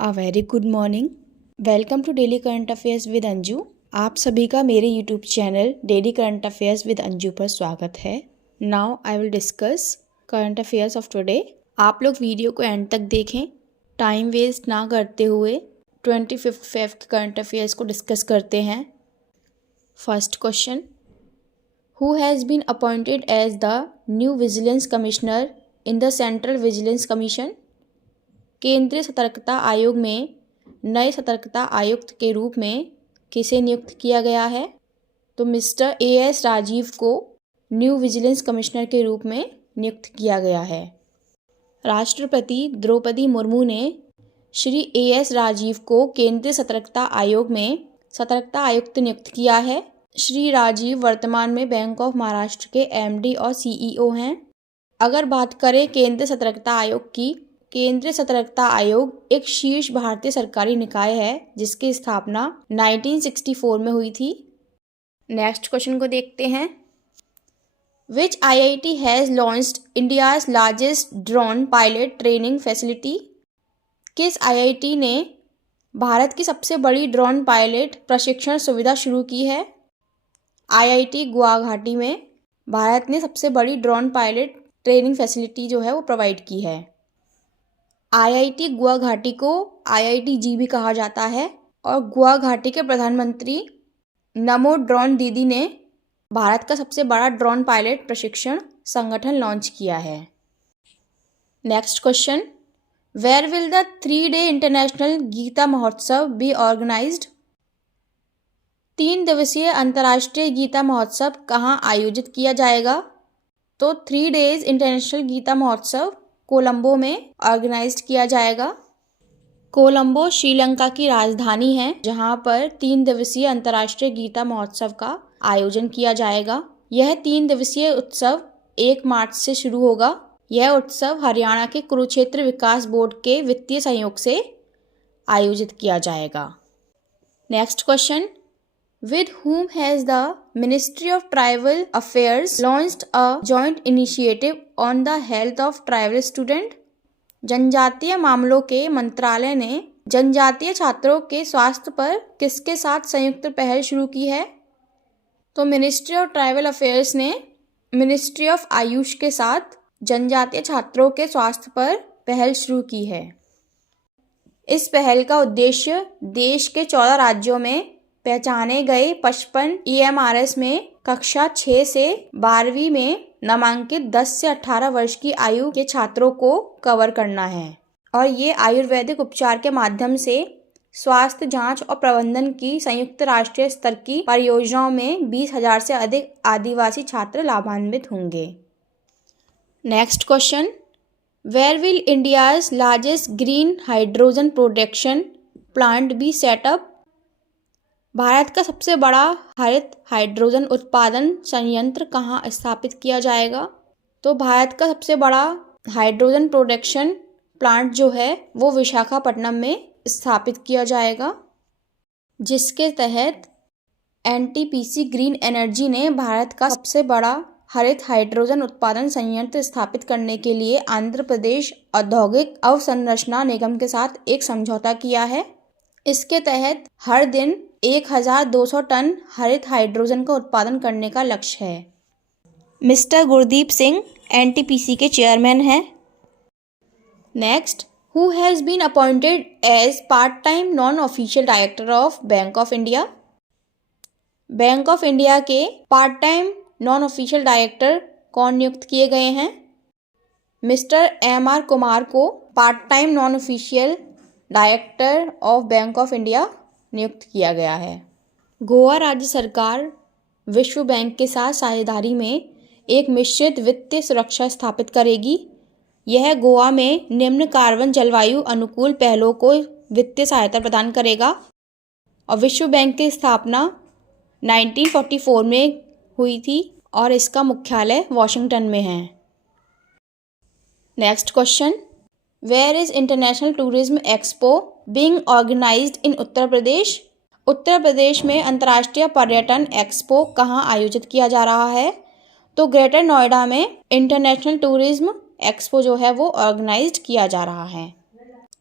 A very good morning. Welcome to daily current affairs with Anju. आप सभी का मेरे YouTube channel daily current affairs with Anju पर स्वागत है। Now I will discuss current affairs of today. आप लोग वीडियो को एंड तक देखें। टाइम वेस्ट ना करते हुए 25 फेब के करंट अफेयर्स को डिस्कस करते हैं। First question, who has been appointed as the new vigilance commissioner in the central vigilance commission? केंद्रीय सतर्कता आयोग में नए सतर्कता आयुक्त के रूप में किसे नियुक्त किया गया है? तो मिस्टर A.S. राजीव को न्यू विजिलेंस कमिश्नर के रूप में नियुक्त किया गया है। राष्ट्रपति द्रौपदी मुर्मू ने श्री A.S. राजीव को केंद्रीय सतर्कता आयोग में सतर्कता आयुक्त नियुक्त किया है। श्री राजीव वर्तमान में बैंक ऑफ महाराष्ट्र के MD और CEO हैं। अगर बात करें केंद्रीय सतर्कता आयोग की, केंद्रीय सतर्कता आयोग एक शीर्ष भारतीय सरकारी निकाय है जिसकी स्थापना 1964 में हुई थी। नेक्स्ट क्वेश्चन को देखते हैं। विच IIT has launched India's largest drone pilot training facility? किस IIT ने भारत की सबसे बड़ी ड्रोन पायलट प्रशिक्षण सुविधा शुरू की है? IIT गुवाहाटी में भारत ने सबसे बड़ी ड्रोन पायलट ट्रेनिंग फैसिलिटी जो है वो प्रोवाइड की है। IIT गुवाहाटी को IITG भी कहा जाता है और गुवाहाटी के प्रधानमंत्री नमो ड्रोन दीदी ने भारत का सबसे बड़ा ड्रोन पायलट प्रशिक्षण संगठन लॉन्च किया है। Next question, where will the 3-day international Gita Mahotsav be organised? 3 दिवसीय अंतर्राष्ट्रीय गीता महोत्सव कहाँ आयोजित किया जाएगा? तो 3 days इंटरनेशनल गीता महोत्सव कोलंबो में ऑर्गेनाइज्ड किया जाएगा। कोलंबो श्रीलंका की राजधानी है जहां पर 3 दिवसीय अंतर्राष्ट्रीय गीता महोत्सव का आयोजन किया जाएगा। यह 3 दिवसीय उत्सव 1 मार्च से शुरू होगा। यह उत्सव हरियाणा के कुरुक्षेत्र विकास बोर्ड के वित्तीय सहयोग से आयोजित किया जाएगा। Next question, with whom has the Ministry of Tribal Affairs launched a joint initiative on the health of tribal student? जनजातीय मामलों के मंत्रालय ने जनजातीय छात्रों के स्वास्थ्य पर किसके साथ संयुक्त पहल शुरू की है? तो मिनिस्ट्री ऑफ ट्राइबल अफेयर्स ने मिनिस्ट्री ऑफ आयुष के साथ जनजातीय छात्रों के स्वास्थ्य पर पहल शुरू की है। इस पहल का उद्देश्य देश के 14 राज्यों में पहचाने गए 55 EMRS में कक्षा 6 से 12वीं में नामांकित 10 से 18 वर्ष की आयु के छात्रों को कवर करना है और ये आयुर्वेदिक उपचार के माध्यम से स्वास्थ्य जांच और प्रबंधन की संयुक्त राष्ट्रीय स्तर की परियोजनाओं में 20,000 से अधिक आदिवासी छात्र लाभान्वित होंगे। Next question, where will India's largest green hydrogen production plant be set up? भारत का सबसे बड़ा हरित हाइड्रोजन उत्पादन संयंत्र कहाँ स्थापित किया जाएगा? तो भारत का सबसे बड़ा हाइड्रोजन प्रोडक्शन प्लांट जो है वो विशाखापट्टनम में स्थापित किया जाएगा, जिसके तहत NTPC ग्रीन एनर्जी ने भारत का सबसे बड़ा हरित हाइड्रोजन उत्पादन संयंत्र स्थापित करने के लिए आंध्र प्रदेश औद्योगिक अवसंरचना निगम के साथ एक समझौता किया है। इसके तहत हर दिन 1,200 टन हरित हाइड्रोजन का उत्पादन करने का लक्ष्य है। मिस्टर गुरदीप सिंह NTPC के चेयरमैन हैं। Next, who has been appointed as part time non official director of Bank of India? Bank of India के part time non official director कौन नियुक्त किए गए हैं? मिस्टर MR कुमार को part time non official director of Bank of India नियुक्त किया गया है। गोवा राज्य सरकार विश्व बैंक के साथ साझेदारी में एक मिश्रित वित्तीय सुरक्षा स्थापित करेगी। यह गोवा में निम्न कार्बन जलवायु अनुकूल पहलों को वित्तीय सहायता प्रदान करेगा और विश्व बैंक की स्थापना 1944 में हुई थी और इसका मुख्यालय वॉशिंगटन में है। Next question, where is international tourism expo being organised in Uttar Pradesh? Uttar Pradesh में अंतर्राष्ट्रीय पर्यटन एक्सपो कहाँ आयोजित किया जा रहा है? तो ग्रेटर नोएडा में इंटरनेशनल टूरिज्म एक्सपो जो है वो ऑर्गेनाइज्ड किया जा रहा है।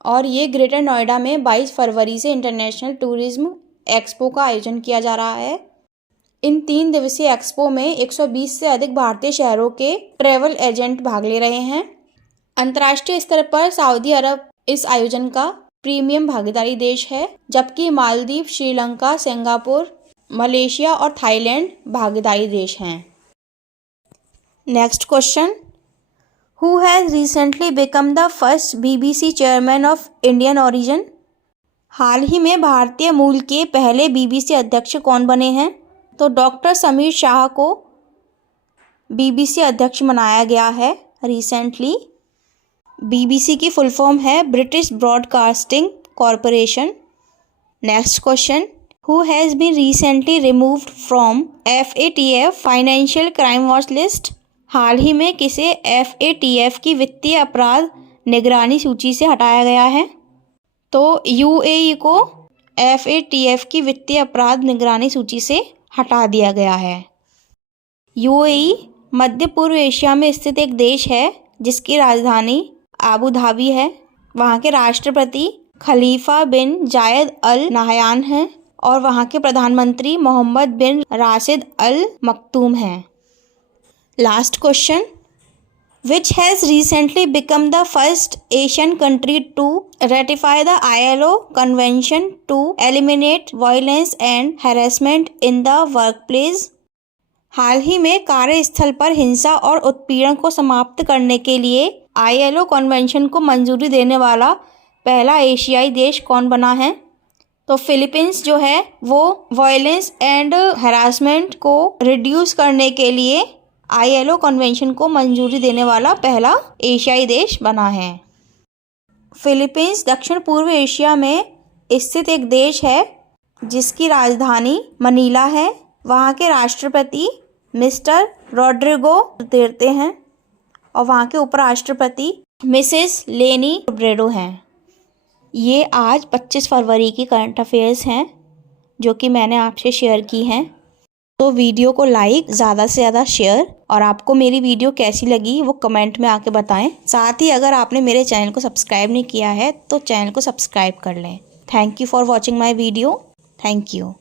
और ये ग्रेटर नोएडा में 22 फरवरी से इंटरनेशनल टूरिज्म एक्सपो का आयोजन किया जा रहा है। इन 3 दिवसीय एक्सपो में 120 से अधिक भारतीय शहरों के ट्रैवल एजेंट भाग ले रहे हैं। अंतर्राष्ट्रीय स्तर पर सऊदी अरब इस आयोजन का प्रीमियम भागीदारी देश है, जबकि मालदीव, श्रीलंका, सिंगापुर, मलेशिया और थाईलैंड भागीदारी देश हैं। Next question, who has recently become the first BBC chairman of Indian origin? हाल ही में भारतीय मूल के पहले BBC अध्यक्ष कौन बने हैं? तो डॉक्टर समीर शाह को BBC अध्यक्ष बनाया गया है रिसेंटली। BBC की फुल फॉर्म है British Broadcasting Corporation. Next question, who has been recently removed from FATF financial crime watch list? हाल ही में किसे FATF की वित्तीय अपराध निगरानी सूची से हटाया गया है? तो UAE को FATF की वित्तीय अपराध निगरानी सूची से हटा दिया गया है। UAE मध्य पूर्व एशिया में स्थित एक देश है जिसकी राजधानी आबू धाबी है। वहाँ के राष्ट्रपति खलीफा बिन जायद अल नाहयान हैं और वहाँ के प्रधानमंत्री मोहम्मद बिन राशिद अल मक्तूम हैं। Last question, which has recently become the first Asian country to ratify the ILO convention to eliminate violence and harassment in the workplace? हाल ही में कार्यस्थल पर हिंसा और उत्पीड़न को समाप्त करने के लिए ILO कन्वेंशन को मंजूरी देने वाला पहला एशियाई देश कौन बना है? तो फिलीपींस जो है वो वायलेंस एंड हरासमेंट को रिड्यूस करने के लिए ILO कन्वेंशन को मंजूरी देने वाला पहला एशियाई देश बना है। फिलीपींस दक्षिण पूर्व एशिया में स्थित एक देश है जिसकी राजधानी मनीला है। वहाँ के राष्ट्रपति मिस्टर रोड्रिगो दुतेर्ते हैं और वहाँ के उपराष्ट्रपति मिसेस लेनी रोब्रेडो हैं। ये आज 25 फरवरी की करंट अफेयर्स हैं जो कि मैंने आपसे शेयर की हैं। तो वीडियो को लाइक, ज़्यादा से ज़्यादा शेयर, और आपको मेरी वीडियो कैसी लगी वो कमेंट में आके बताएं। साथ ही अगर आपने मेरे चैनल को सब्सक्राइब नहीं किया है तो चैनल को सब्सक्राइब कर लें। Thank you for watching my video. Thank you.